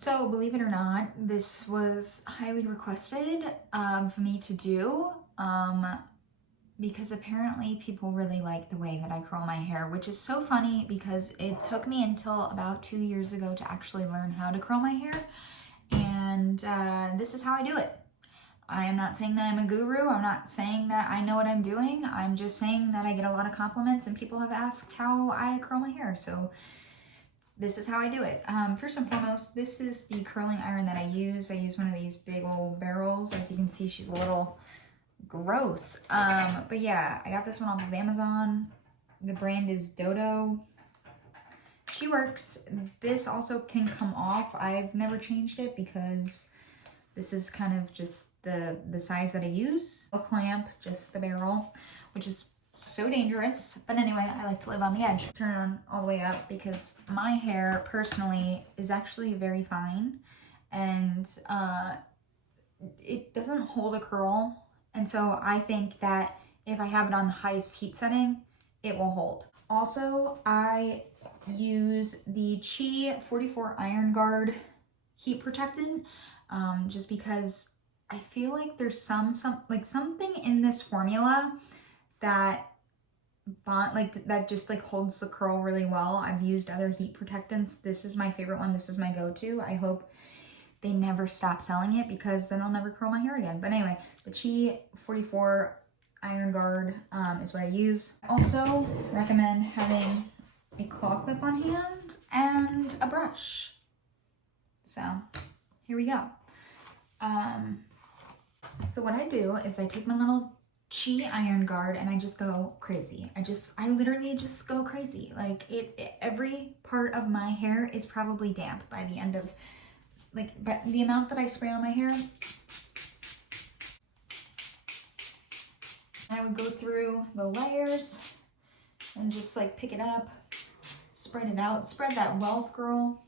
So believe it or not, this was highly requested of me to do because apparently people really like the way that I curl my hair, which is so funny because it took me until about 2 years ago to actually learn how to curl my hair. And this is how I do it. I am not saying that I'm a guru. I'm not saying that I know what I'm doing. I'm just saying that I get a lot of compliments and people have asked how I curl my hair. So this is how I do it. First and foremost, this is the curling iron that I use. I use one of these big old barrels. As you can see, she's a little gross. But yeah, I got this one off of Amazon. The brand is Dodo. She works. This also can come off. I've never changed it because this is kind of just the size that I use. A clamp, just the barrel, which is so dangerous. But anyway, I like to live on the edge. Turn it on all the way up because my hair personally is actually very fine and it doesn't hold a curl. And so I think that if I have it on the highest heat setting, it will hold. Also, I use the Chi 44 Iron Guard heat protectant just because I feel like there's something in this formula that just holds the curl really well. I've used other heat protectants. This is my favorite one. This is my go-to. I hope they never stop selling it because then I'll never curl my hair again. But anyway, the Chi 44 Iron Guard is what I use. I also recommend having a claw clip on hand and a brush. So here we go. So what I do is I take my little Chi Iron Guard and I just go crazy. I literally just go crazy. Like every part of my hair is probably damp by the end of, but the amount that I spray on my hair, I would go through the layers and just pick it up, spread it out, spread that wealth, girl.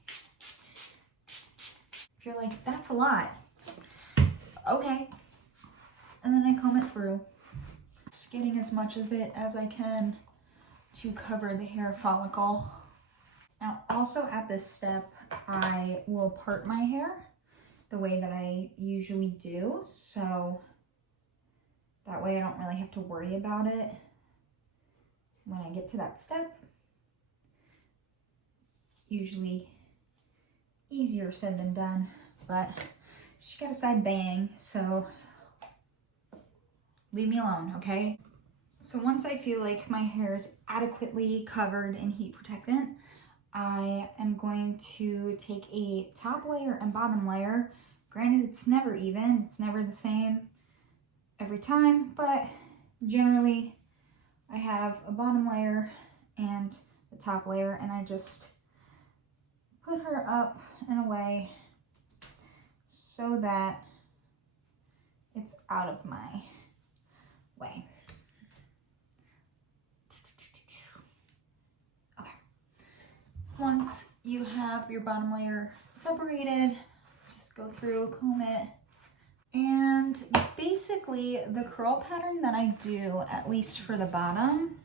If you're like, that's a lot, okay. And then I comb it through, just getting as much of it as I can to cover the hair follicle. Now, also at this step, I will part my hair the way that I usually do, so that way I don't really have to worry about it when I get to that step. Usually easier said than done, but she got a side bang, so leave me alone, okay? So once I feel like my hair is adequately covered in heat protectant, I am going to take a top layer and bottom layer. Granted, it's never even, it's never the same every time, but generally I have a bottom layer and the top layer, and I just put her up in a way so that it's out of my way. Okay. Once you have your bottom layer separated, just go through, comb it. And basically the curl pattern that I do, at least for the bottom,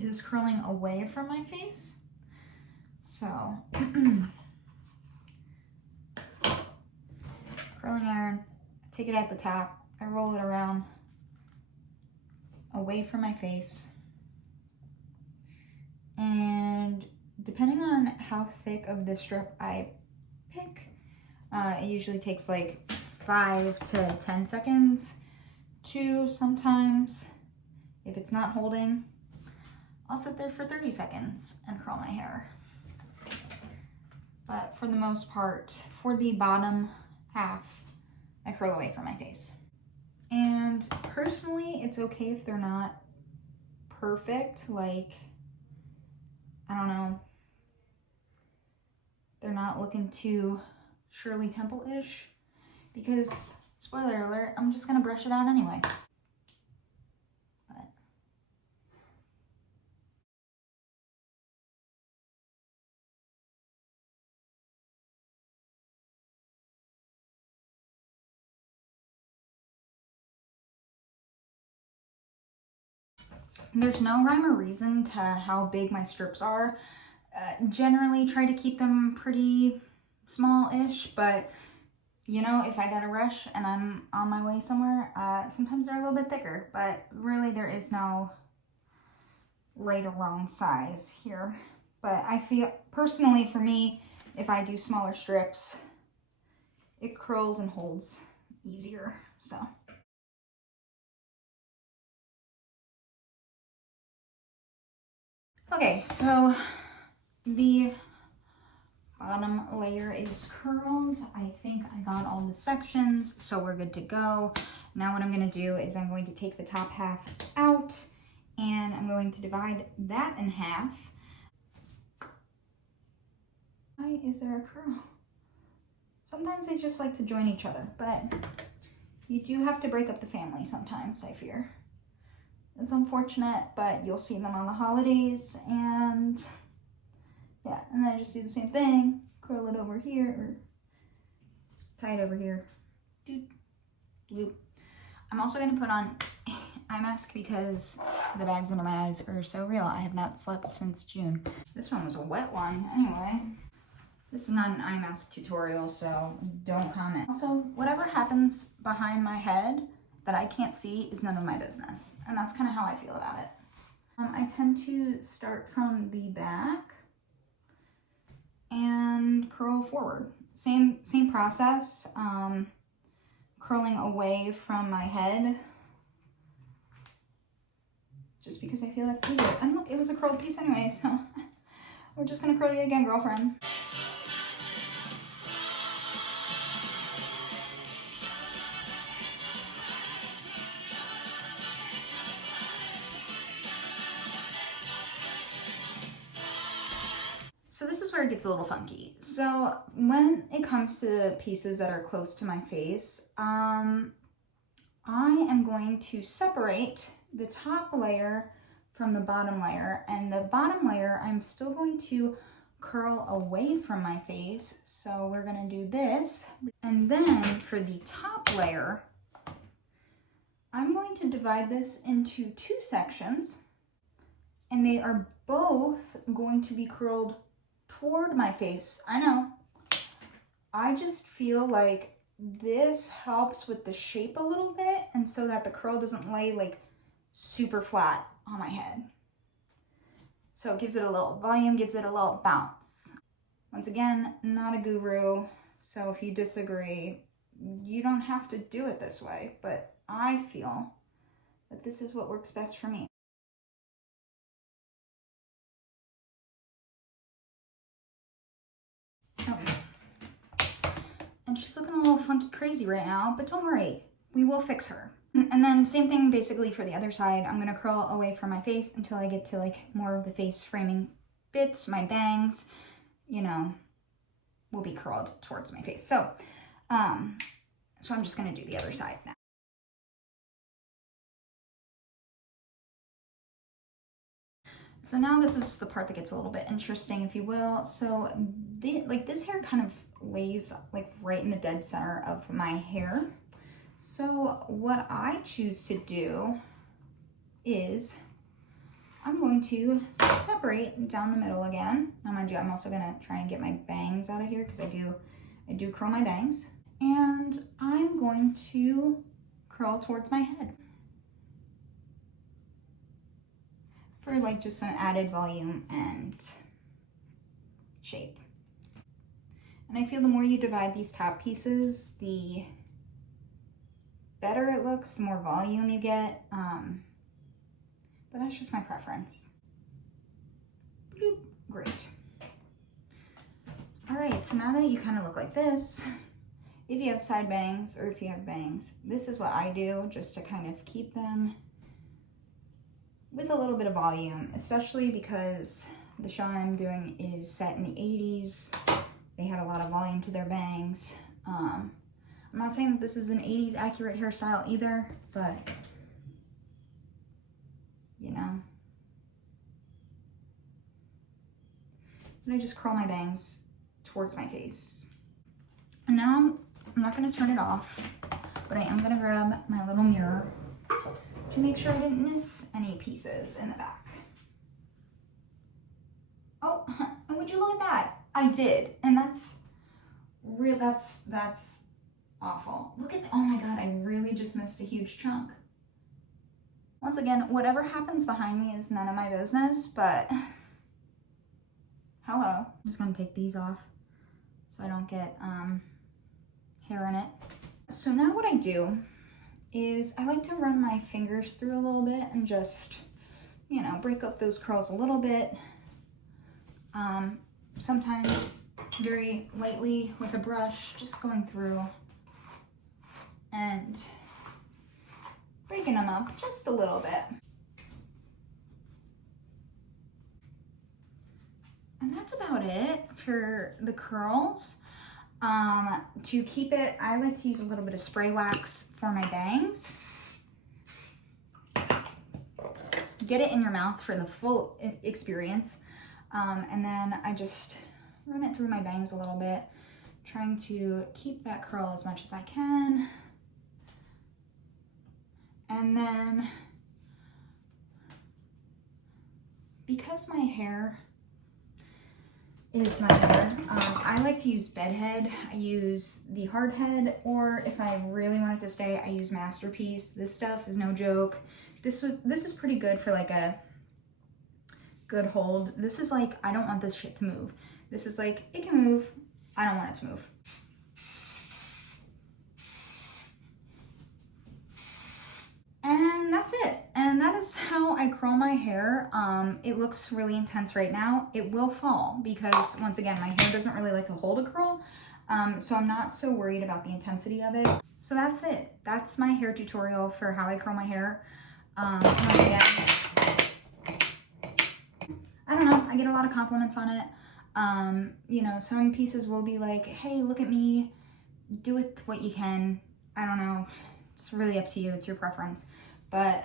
is curling away from my face. So, curling iron, take it at the top, I roll it around away from my face. And depending on how thick of the strip I pick, it usually takes 5 to 10 seconds to sometimes, if it's not holding, I'll sit there for 30 seconds and curl my hair. But for the most part, for the bottom half, I curl away from my face. And personally, it's okay if they're not perfect, I don't know, they're not looking too Shirley Temple-ish, because, spoiler alert, I'm just gonna brush it out anyway. But there's no rhyme or reason to how big my strips are. Generally try to keep them pretty small-ish, but you know, if I got a rush and I'm on my way somewhere, sometimes they're a little bit thicker, but really there is no right or wrong size here. But I feel, personally for me, if I do smaller strips, it curls and holds easier, so. Okay, so the bottom layer is curled. I think I got all the sections, so we're good to go. Now what I'm gonna do is I'm going to take the top half out and I'm going to divide that in half. Why is there a curl? Sometimes they just like to join each other, but you do have to break up the family sometimes, I fear. It's unfortunate, but you'll see them on the holidays, and yeah, and then I just do the same thing, curl it over here, or tie it over here. Doop, loop. I'm also gonna put on eye mask because the bags under my eyes are so real. I have not slept since June. This one was a wet one, anyway. This is not an eye mask tutorial, so don't comment. Also, whatever happens behind my head that I can't see is none of my business. And that's kind of how I feel about it. I tend to start from the back and curl forward. Same process, curling away from my head, just because I feel that's easier. And look, it was a curled piece anyway, so we're just gonna curl you again, girlfriend. So this is where it gets a little funky. So when it comes to pieces that are close to my face, I am going to separate the top layer from the bottom layer, and the bottom layer I'm still going to curl away from my face. So we're gonna do this. And then for the top layer, I'm going to divide this into two sections, and they are both going to be curled toward my face. I know. I just feel like this helps with the shape a little bit, and so that the curl doesn't lay like super flat on my head. So it gives it a little volume, gives it a little bounce. Once again, not a guru, so if you disagree, you don't have to do it this way, but I feel that this is what works best for me. Okay. And she's looking a little funky crazy right now, but don't worry, we will fix her. And then same thing basically for the other side. I'm gonna curl away from my face until I get to like more of the face framing bits. My bangs, you know, will be curled towards my face. So I'm just gonna do the other side now. So now this is the part that gets a little bit interesting, if you will. So this hair kind of lays like right in the dead center of my hair. So what I choose to do is I'm going to separate down the middle again. Now mind you, I'm also gonna try and get my bangs out of here because I do curl my bangs. And I'm going to curl towards my head for like just some added volume and shape. And I feel the more you divide these top pieces, the better it looks, the more volume you get. But that's just my preference. Bloop. Great. All right, so now that you kind of look like this, if you have side bangs or if you have bangs, this is what I do just to kind of keep them with a little bit of volume, especially because the show I'm doing is set in the 80s. They had a lot of volume to their bangs. I'm not saying that this is an 80s accurate hairstyle either, but you know. And I just curl my bangs towards my face. And now I'm not gonna turn it off, but I am gonna grab my little mirror to make sure I didn't miss any pieces in the back. Oh, and would you look at that? I did, and that's that's awful. Look at, oh my God, I really just missed a huge chunk. Once again, whatever happens behind me is none of my business, but hello. I'm just gonna take these off so I don't get hair in it. So now what I do is I like to run my fingers through a little bit and just, you know, break up those curls a little bit. Sometimes very lightly with a brush, just going through and breaking them up just a little bit. And that's about it for the curls. To keep it, I like to use a little bit of spray wax for my bangs. Get it in your mouth for the full experience. And then I just run it through my bangs a little bit, trying to keep that curl as much as I can. And then, because my hair is my hair, I like to use bed head. I use the hard head, or if I really want it to stay, I use Masterpiece. This stuff is no joke. This is pretty good for like a good hold. This is like, I don't want this shit to move. This is like, it can move, I don't want it to move. And that's it. And that is how I curl my hair. It looks really intense right now. It will fall because, once again, my hair doesn't really like to hold a curl. So I'm not so worried about the intensity of it. So that's it. That's my hair tutorial for how I curl my hair. Once again, I don't know, I get a lot of compliments on it. You know, some pieces will be like, hey, look at me, do with what you can. I don't know. It's really up to you. It's your preference. But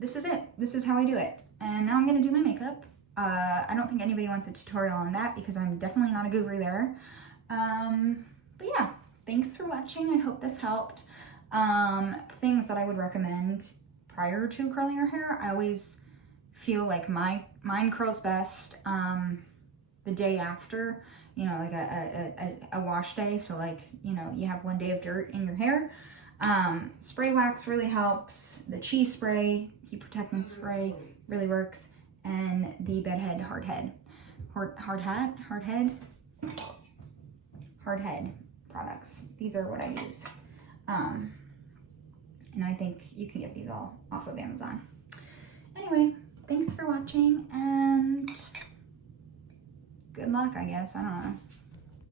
this is it. This is how I do it. And now I'm going to do my makeup. I don't think anybody wants a tutorial on that because I'm definitely not a guru there. But yeah, thanks for watching. I hope this helped. Things that I would recommend prior to curling your hair. I always feel like mine curls best the day after. You know, like a wash day. So like, you know, you have one day of dirt in your hair. Spray wax really helps. The Chi spray, heat protectant spray, really works. And the bed head, hard head products. These are what I use. And I think you can get these all off of Amazon. Anyway, thanks for watching and good luck, I guess. I don't know.